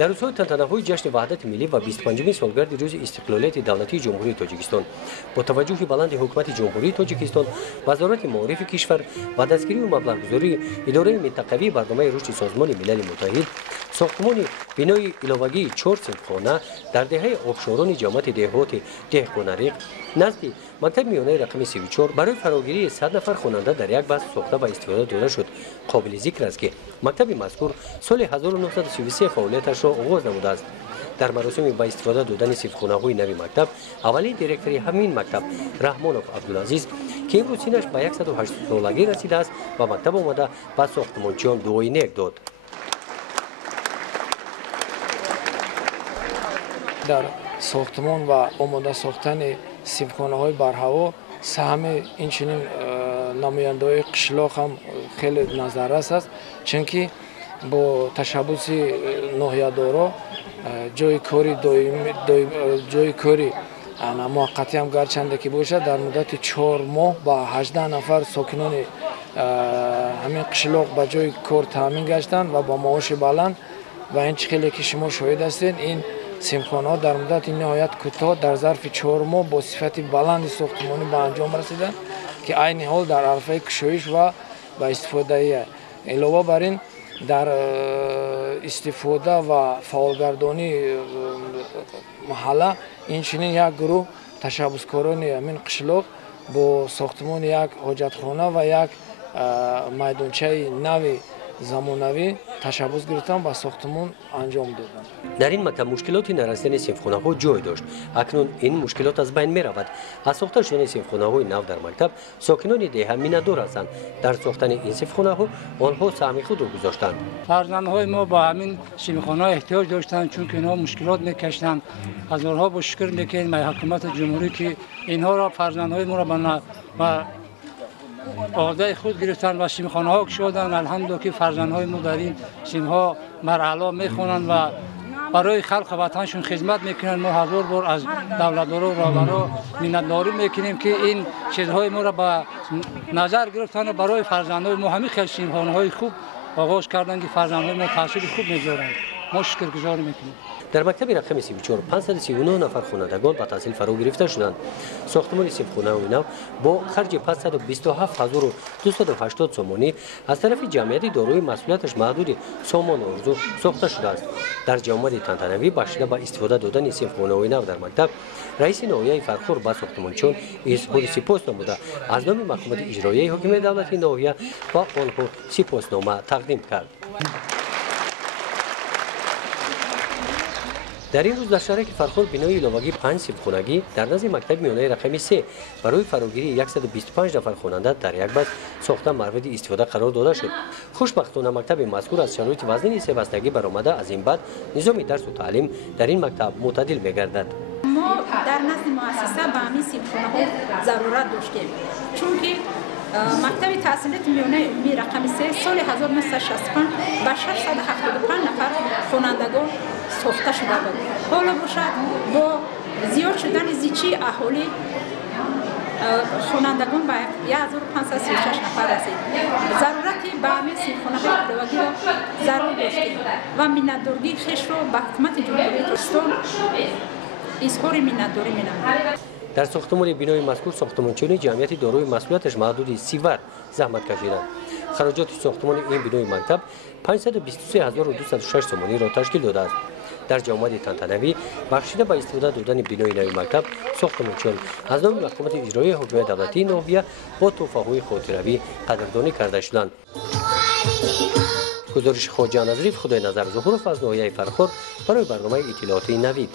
در روزهای تنتنه‌های جشن وحدت ملی و 25مین سالگرد روز استقلالیت دولتی جمهوری تاجیکستان با توجه بلند حکومت جمهوری تاجیکستان، وزارت معارف کشور و دستگیری و مبلغ‌گذاری اداره منطقوی برنامه رشد سازمان ملل متحد ساختمان بنای علاوگی 4 صنفخانه در دهه آبشاران جامعه دهات دهقانریق نزد مکتب میانه رقم 34 برای فراگیری 100 نفر خواننده در یک بست ساخته و استفاده داده شد. قابل ذکر است که مکتب مذکور سال 1933 فعالیتش را آغاز نموده است. در مراسم با استفاده دادن صنفخانه‌های نوی مکتب اولین دیرکتوری همین مکتب رحمانوف عبدالعزیز که امروز سنش به 108 سالگی رسیده است و مکتب آمده به ساختمانچیان دعای نیک داد. در ساختمان و آماده ساختن صنفخانه‌های برهوا سهم این چنین نماینده‌های قشلاق هم خیلی نظررس است، چونکه با تشبث ناحیه‌دارا جای کاری موقتی هم گرچنده که باشد در مدت 4 ماه با 18 نفر ساکنان همین قشلاق به جای کار تامین گشتند و با معاش بلند و این خیلی که شما شاهد هستید. این صنفخانه‌ها در مدت نهایت کوتاه در ظرف 4 ماه با صفت بلند ساختمانی به انجام رسیدند که عین حال در عرصه کشایش و با استفاده علاوه بر این در استفاده و فعالگردانی محله این چنین یک گروه تشبثکاران همین قشلاق با ساختمان یک حاجتخانه و یک میدانچه نوی زمانوی تشبث گرفتن و ساختمان انجام دادند. در این مکتب مشکلات نرسیدن صنفخانه‌ها جای داشت. اکنون این مشکلات از بین می رود. از ساخته شدن صنفخانه‌های نو در مکتب ساکنان ده میندار هستند. در ساختن این صنفخانه‌ها آنها سهم خود را گذاشتند. فرزندهای ما با همین صنفخانه احتیاج داشتند چون که اینها مشکلات میکشیدند. از آنها با شکر میکنیم به حکومت جمهوری که اینها را فرزندهای ما را به عهده خود گرفتن و صنفخانه‌ها گشودند. الحمدلله که فرزندهای ما در این صنفها مرحله میخوانند و برای خلق وطنشون خدمت میکنند. ما هزار بار از دولتدارا و رهبرا منتداری میکنیم که این چیزهای ما را به نظر گرفتن و برای فرزندهای ما همین خیلی صنفخانه‌های خوب آغاز کردند که فرزندهای ما تحصیل خوب می‌گذارند. ما شکرگزاری میکنیم. در مکتب رقم 34 539 نفر خوانندگان به تحصیل فرا گرفته شدند. ساختمان صنفخانه نو با خرج 527280 سومانی از طرف جمعیت دارای مسئولیتش محدود سامان ارزو ساخته شده است. در جامعه تنتنوی بخشیده به استفاده دادن صنفخانه نو در مکتب رئیس ناحیه فرخور به ساختمانچیان اظهار سپاس نموده از نام محکمه اجرایی حاکم دولتی ناحیه و آنها سپاسنامه تقدیم کرد. در این روز در شهر فرخور بنای علاوگی 5 صنفخانگی در نزد مکتب میانه رقم 3 برای فراگیری 125 نفر خواننده در یک بست ساخته مورد استفاده قرار داده شد. خوشبختانه مکتب مذکور از شرایط وضعی سه بستگی برآمده از این بعد نظام درس و تعلیم در این مکتب معتدل می‌گردد. ما در نزد مؤسسه به همین صنفخانه‌ها ضرورت داشتیم چون که مکتب تحصیلات میانه رقم 3 سال 1965 به 675 نفر خوانندگان ساخته شده بود. حالا باشد با زیاد شدن زیچی اهالی خوانندگان به 1536 نفر رسید. ضرورتی به همین صنفخانه‌های علاوگی را ضرور داشتیم و منتداری خویش را به حکومت جمهوری تاجیکستان اظهار منتداری می‌نماییم. در ساختمان بنای مذکور ساختمانچیان جمعیت دارای مسئولیتش محدود 30 ور زحمت کشیدند. خراجات ساختمان این بنای مکتب 523206 سومانی را تشکیل داده است. در جامعه تنتنوی بخشیده به استفاده دادن بنای نوی مکتب ساختمانچیان از نام حکومت اجرایی حاکم دولتی ناحیه با تحفه‌های خاطروی قدردانی کرده شدند. گزارش خواجه نظریف خدای نظر ظهور از ناحیه فرخور برای برنامه اطلاعاتی نوید.